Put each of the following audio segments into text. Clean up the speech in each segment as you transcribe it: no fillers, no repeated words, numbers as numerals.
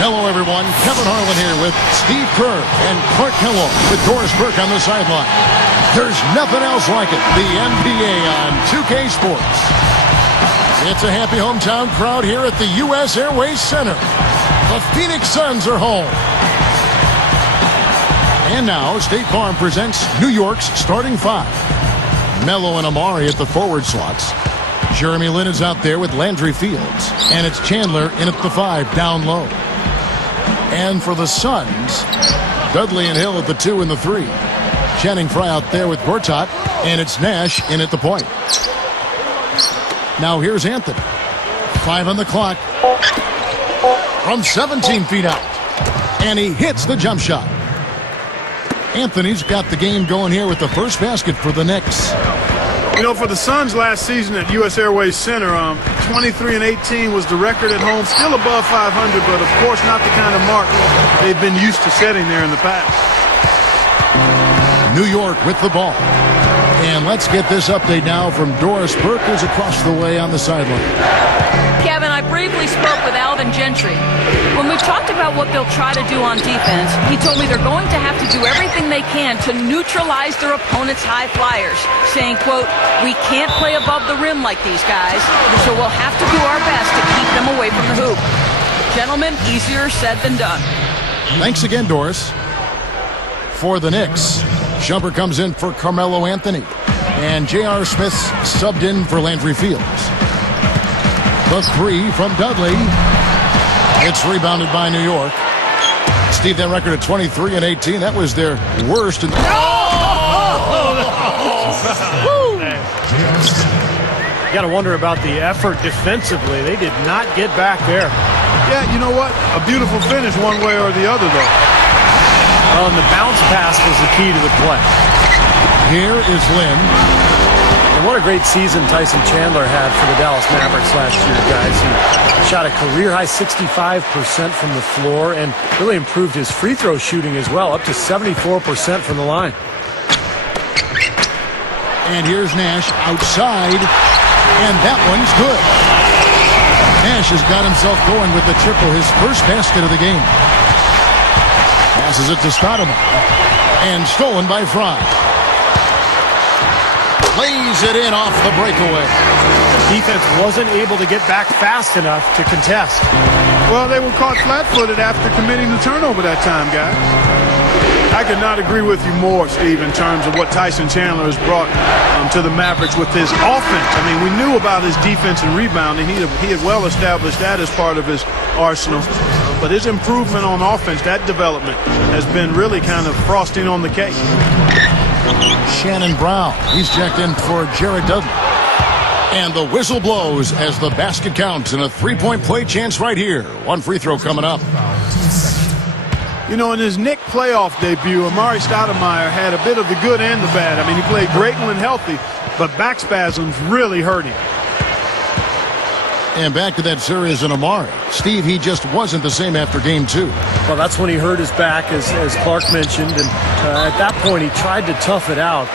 Hello, everyone. Kevin Harlan here with Steve Kerr and Clark Kellogg with Doris Burke on the sideline. There's nothing else like it. The NBA on 2K Sports. It's a happy hometown crowd here at the U.S. Airways Center. The Phoenix Suns are home. And now, State Farm presents New York's starting five. Melo and Amari at the forward slots. Jeremy Lin is out there with Landry Fields. And it's Chandler in at the 5 down low. And for the Suns, Dudley and Hill at the 2 and the 3. Channing Frye out there with Gortat. And it's Nash in at the point. Now here's Anthony. 5 on the clock. From 17 feet out. And he hits the jump shot. Anthony's got the game going here with the first basket for the Knicks. You know, for the Suns last season at U.S. Airways Center, 23-18 was the record at home. Still above 500, but of course not the kind of mark they've been used to setting there in the past. New York with the ball. And let's get this update now from Doris Burke, who's across the way on the sideline. Kevin, I briefly spoke with Alvin Gentry. When we talked about what they'll try to do on defense, he told me they're going to have to do everything they can to neutralize their opponent's high flyers, saying, quote, "We can't play above the rim like these guys, so we'll have to do our best to keep them away from the hoop." Gentlemen, easier said than done. Thanks again, Doris. For the Knicks, jumper comes in for Carmelo Anthony. And J.R. Smith's subbed in for Landry Fields. The 3 from Dudley. It's rebounded by New York. Steve, that record at 23-18, that was their worst. You got to wonder about the effort defensively. They did not get back there. Yeah, you know what? A beautiful finish one way or the other, though. Well, and the bounce pass was the key to the play. Here is Lin. And what a great season Tyson Chandler had for the Dallas Mavericks last year, guys. He shot a career-high 65% from the floor and really improved his free throw shooting as well, up to 74% from the line. And here's Nash outside, and that one's good. Nash has got himself going with the triple, his first basket of the game. Passes it to Stoudemire, and stolen by Frye. Lays it in off the breakaway. Defense wasn't able to get back fast enough to contest. Well, they were caught flat-footed after committing the turnover that time, guys. I could not agree with you more, Steve, in terms of what Tyson Chandler has brought to the Mavericks with his offense. I mean, we knew about his defense and rebounding. He had well established that as part of his arsenal. But his improvement on offense, that development, has been really kind of frosting on the cake. Shannon Brown, he's checked in for Jared Dudley. And the whistle blows as the basket counts and a three-point play chance right here. One free throw coming up. You know, in his Knick playoff debut, Amari Stoudemire had a bit of the good and the bad. I mean, he played great when healthy, but back spasms really hurt him. And back to that series in Amari. Steve, he just wasn't the same after game 2. Well, that's when he hurt his back, as Clark mentioned. And at that point, he tried to tough it out.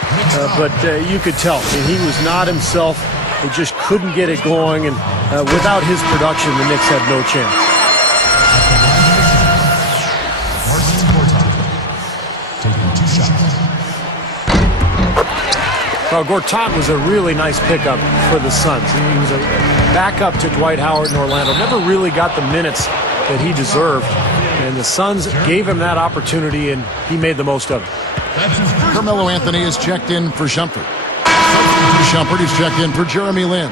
But you could tell he was not himself. He just couldn't get it going. And without his production, the Knicks had no chance. Well, Gortat was a really nice pickup for the Suns. He was a backup to Dwight Howard in Orlando. Never really got the minutes that he deserved. And the Suns gave him that opportunity, and he made the most of it. Carmelo Anthony is checked in for Shumpert. Shumpert is checked in for Jeremy Lin.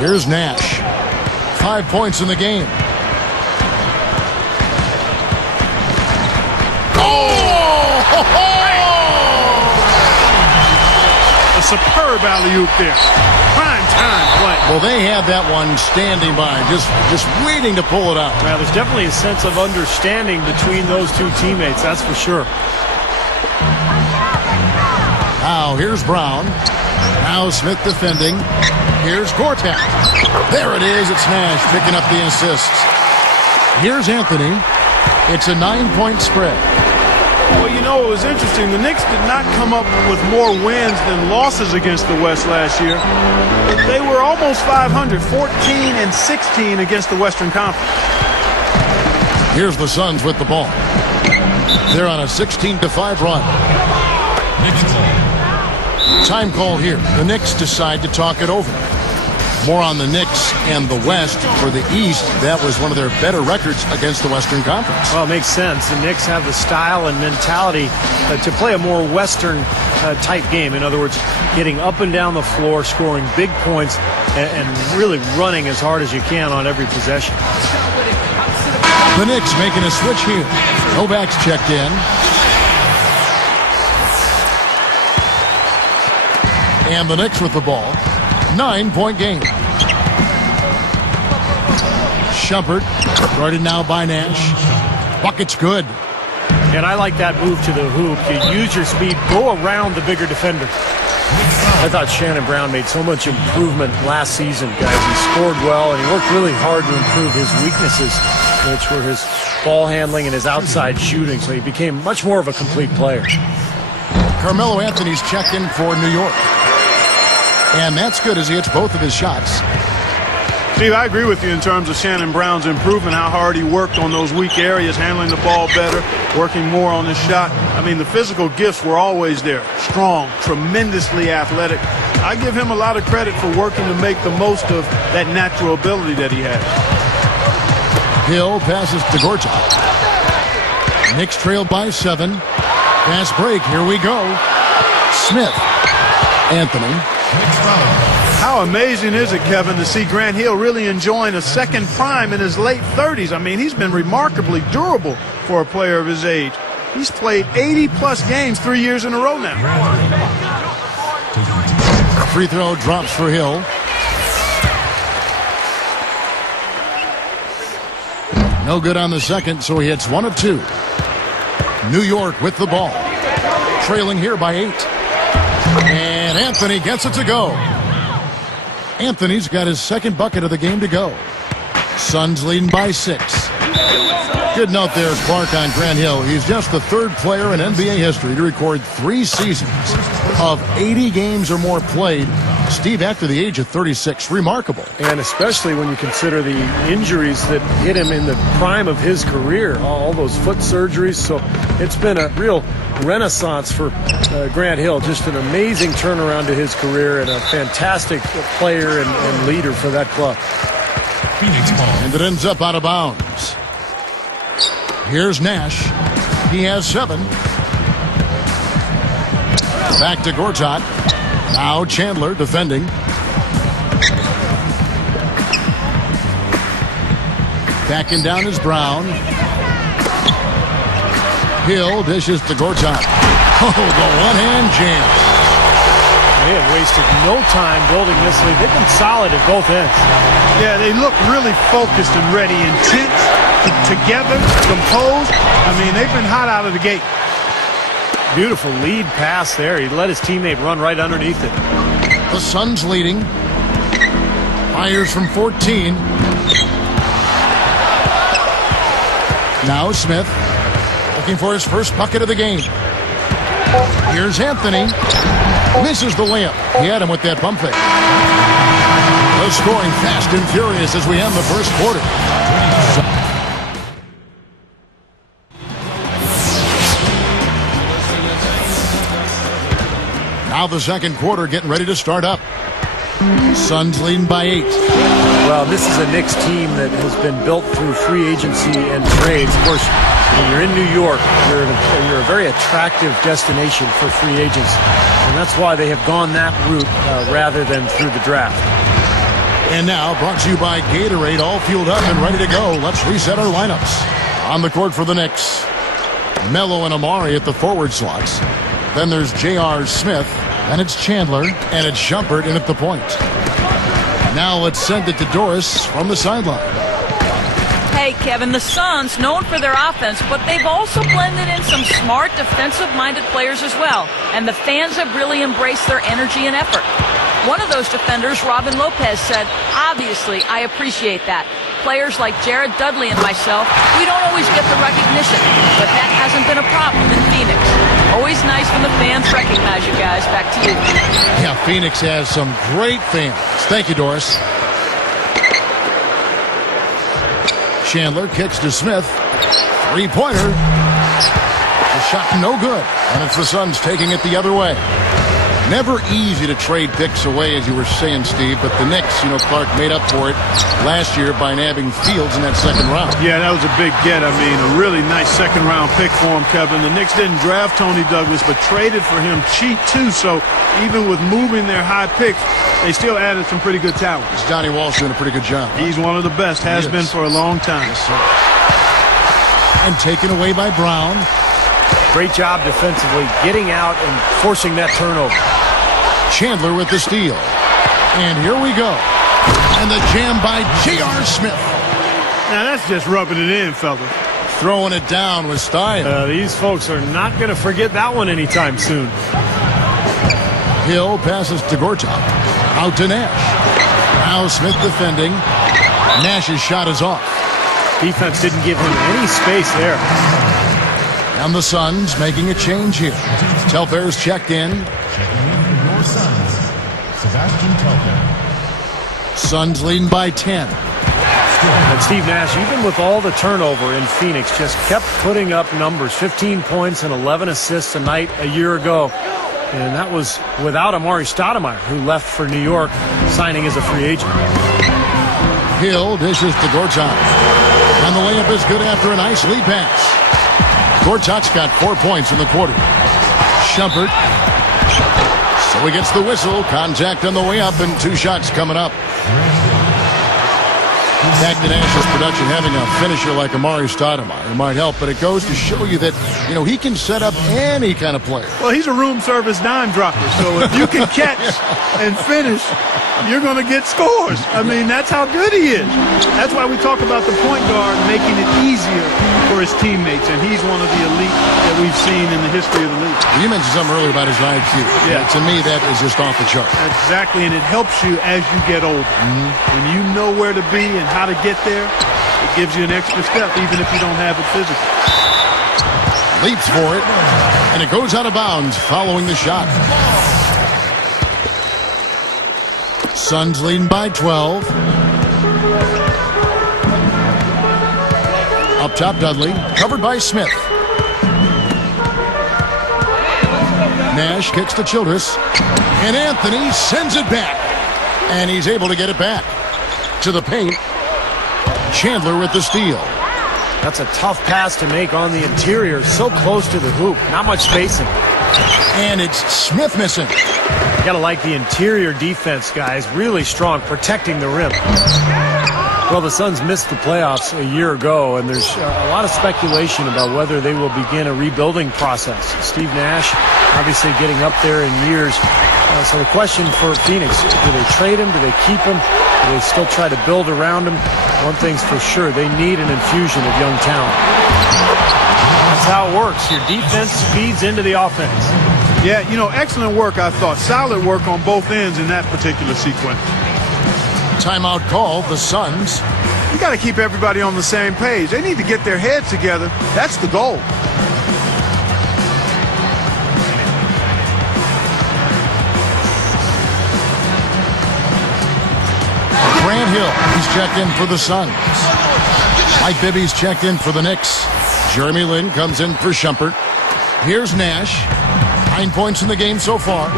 Here's Nash. 5 points in the game. A superb alley-oop there. Prime time play. Well, they had that one standing by, just waiting to pull it out. Well, there's definitely a sense of understanding between those two teammates, that's for sure. Now, here's Brown. Now Smith defending. Here's Gortat. There it is. It's Nash picking up the assists. Here's Anthony. It's a 9-point spread. Well, you know, it was interesting. The Knicks did not come up with more wins than losses against the West last year. They were almost 500, 14-16 against the Western Conference. Here's the Suns with the ball. They're on a 16-5 run. Time call here. The Knicks decide to talk it over. More on the Knicks and the West. For the East, that was one of their better records against the Western Conference. Well, it makes sense. The Knicks have the style and mentality to play a more Western type game. In other words, getting up and down the floor, scoring big points, and really running as hard as you can on every possession. The Knicks making a switch here. Novak's checked in. And the Knicks with the ball. 9-point game. Shumpert, guarded now by Nash. Bucket's good. And I like that move to the hoop. You use your speed, go around the bigger defender. I thought Shannon Brown made so much improvement last season, guys. He scored well, and he worked really hard to improve his weaknesses, which were his ball handling and his outside shooting, so he became much more of a complete player. Carmelo Anthony's checked in for New York. And that's good as he hits both of his shots. Steve, I agree with you in terms of Shannon Brown's improvement, how hard he worked on those weak areas, handling the ball better, working more on his shot. I mean, the physical gifts were always there. Strong, tremendously athletic. I give him a lot of credit for working to make the most of that natural ability that he has. Hill passes to Gortat. Knicks trail by 7. Fast break. Here we go. Smith. Anthony. How amazing is it, Kevin, to see Grant Hill really enjoying a second prime in his late 30s? I mean, he's been remarkably durable for a player of his age. He's played 80-plus games 3 years in a row now. Free throw drops for Hill. No good on the second, so he hits 1 of 2. New York with the ball. Trailing here by 8. And Anthony gets it to go. Anthony's got his second bucket of the game to go. Suns leading by 6. Good note there, Clark, on Grant Hill. He's just the third player in NBA history to record 3 seasons of 80 games or more played. Steve, after the age of 36, remarkable. And especially when you consider the injuries that hit him in the prime of his career, all those foot surgeries. So it's been a real renaissance for Grant Hill. Just an amazing turnaround to his career and a fantastic player and leader for that club. And it ends up out of bounds. Here's Nash. He has 7. Back to Gortat. Now Chandler defending. Backing down is Brown. Hill dishes to Gortat. Oh, the one-hand jam. They have wasted no time building this lead. They've been solid at both ends. Yeah, they look really focused and ready, intense, together, composed. I mean, they've been hot out of the gate. Beautiful lead pass there. He let his teammate run right underneath it. The Suns leading. Fires from 14. Now Smith looking for his first bucket of the game. Here's Anthony. Misses the layup. He had him with that pump fake. The scoring fast and furious as we end the first quarter. Now the second quarter getting ready to start up. Suns leading by 8. Well, this is a Knicks team that has been built through free agency and trades. Of course, when you're in New York, you're a very attractive destination for free agents. And that's why they have gone that route rather than through the draft. And now, brought to you by Gatorade, all fueled up and ready to go. Let's reset our lineups. On the court for the Knicks, Melo and Amari at the forward slots. Then there's J.R. Smith, and it's Chandler, and it's Shumpert in at the point. Now let's send it to Doris from the sideline. Hey, Kevin, the Suns, known for their offense, but they've also blended in some smart, defensive-minded players as well. And the fans have really embraced their energy and effort. One of those defenders, Robin Lopez, said, "Obviously, I appreciate that. players like Jared Dudley and myself, we don't always get the recognition, but that hasn't been a problem in Phoenix. Always nice when the fans recognize you guys. Back to you. Yeah, Phoenix has some great fans. Thank you, Doris. Chandler kicks to Smith. Three-pointer. The shot no good, and it's the Suns taking it the other way. Never easy to trade picks away, as you were saying, Steve, but the Knicks, Clark made up for it last year by nabbing Fields in that second round. Yeah, that was a big get. I mean, a really nice second-round pick for him, Kevin. The Knicks didn't draft Tony Douglas, but traded for him cheap, too. So even with moving their high picks, they still added some pretty good talent. Donnie Walsh doing a pretty good job. Huh? He's one of the best, has been for a long time. Yes, sir. And taken away by Brown. Great job defensively, getting out and forcing that turnover. Chandler with the steal. And here we go. And the jam by J.R. Smith. Now that's just rubbing it in, fellas. Throwing it down with style. These folks are not going to forget that one anytime soon. Hill passes to Gortat. Out to Nash. Now Smith defending. Nash's shot is off. Defense didn't give him any space there. And the Suns making a change here. Telfair's checked in. Suns leading by 10. And Steve Nash, even with all the turnover in Phoenix, just kept putting up numbers. 15 points and 11 assists a night a year ago. And that was without Amari Stoudemire, who left for New York, signing as a free agent. Hill dishes to Gortat. And the layup is good after a nice lead pass. Gortat's got 4 points in the quarter. Shumpert. So he gets the whistle. Contact on the way up and 2 shots coming up. Back to Nash's production, having a finisher like Amari Stoudemire might help, but it goes to show you that, he can set up any kind of player. Well, he's a room service dime dropper, so if you can catch and finish, you're going to get scores. I mean, that's how good he is. That's why we talk about the point guard making it easier for his teammates, and he's one of the elite that we've seen in the history of the league. You mentioned something earlier about his IQ. Yeah. To me, that is just off the chart. Exactly, and it helps you as you get older. When you know where to be and how to get there, it gives you an extra step, even if you don't have it physically. Leaps for it, and it goes out of bounds following the shot. Suns leading by 12. Up top, Dudley, covered by Smith. Nash kicks to Childress, and Anthony sends it back. And he's able to get it back to the paint. Chandler with the steal. That's a tough pass to make on the interior, so close to the hoop. Not much spacing. And it's Smith missing. You gotta like the interior defense, guys. Really strong, protecting the rim. Well, the Suns missed the playoffs a year ago, and there's a lot of speculation about whether they will begin a rebuilding process. Steve Nash obviously getting up there in years. So the question for Phoenix, do they trade him? Do they keep him? Do they still try to build around him? One thing's for sure, they need an infusion of young talent. That's how it works. Your defense feeds into the offense. Yeah, excellent work, I thought. Solid work on both ends in that particular sequence. Timeout call, the Suns. You got to keep everybody on the same page. They need to get their heads together. That's the goal. Grant Hill, he's checked in for the Suns. Mike Bibby's checked in for the Knicks. Jeremy Lin comes in for Shumpert. Here's Nash. 9 points in the game so far.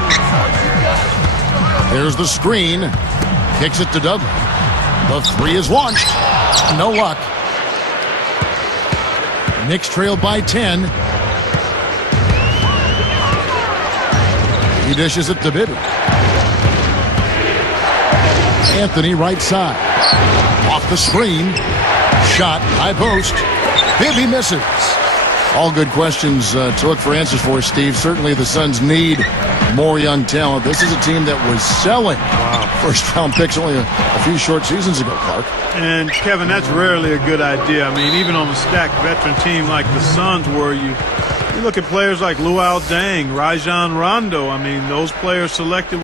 There's the screen. Kicks it to Dudley. The three is launched. No luck. Knicks trail by 10. He dishes it to Bibby. Anthony right side. Off the screen. Shot. High post. Bibby misses. All good questions to look for answers for, Steve. Certainly the Suns need more young talent. This is a team that was selling first-round picks only a few short seasons ago, Clark. And, Kevin, that's rarely a good idea. I mean, even on a stacked veteran team like the Suns were, you look at players like Luol Deng, Rajon Rondo. I mean, those players selected